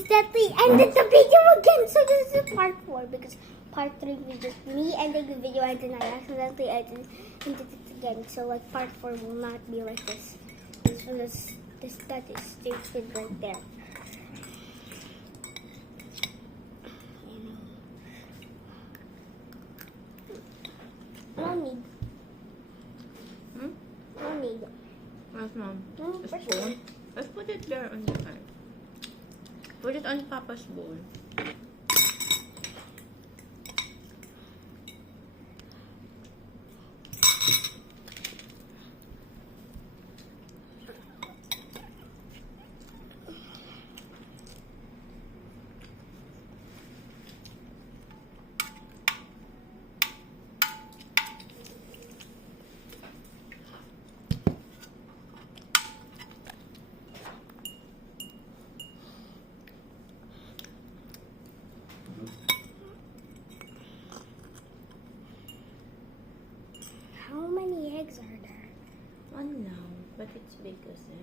accidentally ended the video again. So this is part 4 because part 3 was just me ending the video and then I accidentally ended it again. So like part 4 will not be like this. That is stupid right there. No need. No need. Yes, Mom. No, A for spoon? Let's put it there on the side. Put it on Papa's bowl. How many eggs are there? One now, but it's big kasi.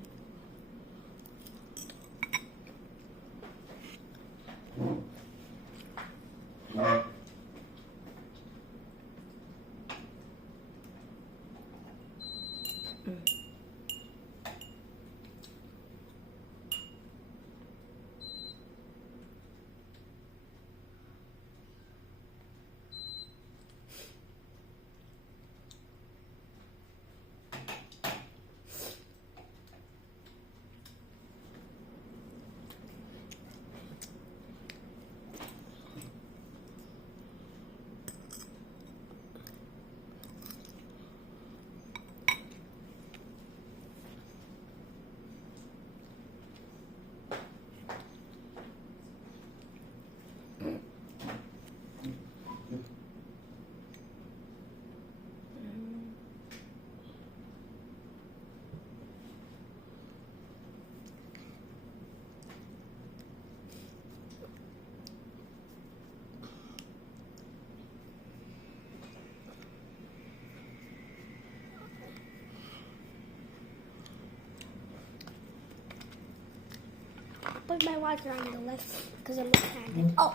Put my water on the left because I'm left-handed. Oh!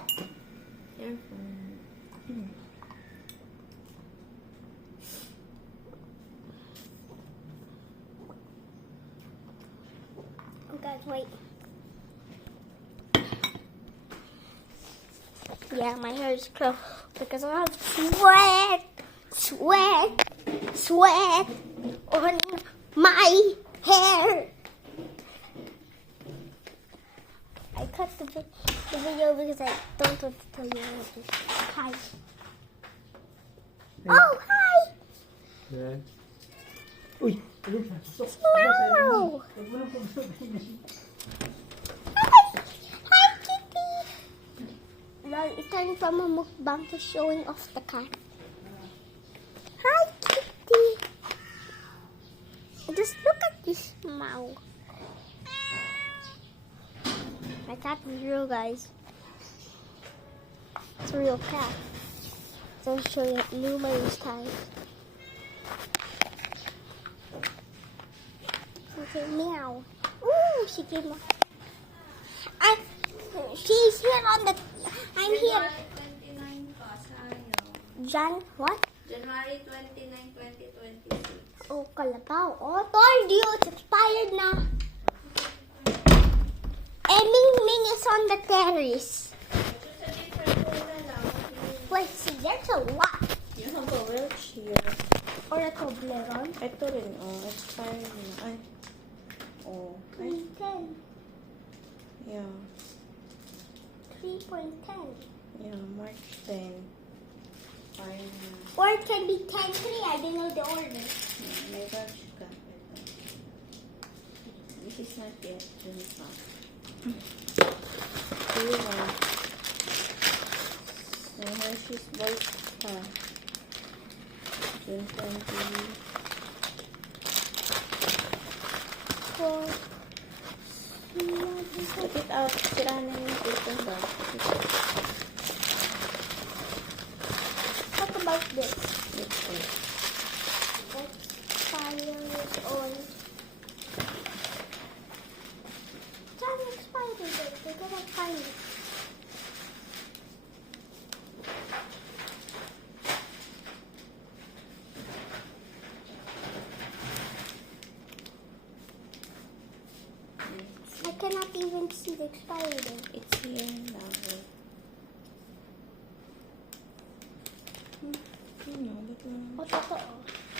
Careful. Oh, guys, wait. Yeah, my hair is curled because I have sweat on my hair. I cut the video because I don't want to tell you what to hi. Oh, hi! Yan. Uy! Wow! Hi, Kitty! Lol, it turned from a mukbang to showing off the cat. Hi, Kitty! Just look at this mouth. My cat is real, guys. It's a real cat. So I'll show you numerous times. Okay, meow. Ooh, she came up. She's here on the. I'm here. Jan, what? January 29, 2026. Oh, kalabaw. Oh, told you. It's expired na. Ming Ming is on the terrace. Wait, see, there's a lot. You have a wheelchair. Or a Toblerone. Ito rin, oh. Expired na. Ay. Oh. Ay. 310. Yeah. 3.10. Yeah, March 10. Expired na. Or it can be 10.3. I didn't know the order. Yeah, may batch ka. This is not yet. This is not. Diba? May Hershey's Boys pa. June 20. For Put it out. Sira na yung paper bag. what about this? Let's see. Expired on. Time expired date. They got find it. I cannot even see the expiry date. It's here now. You know, but Oh, totoo.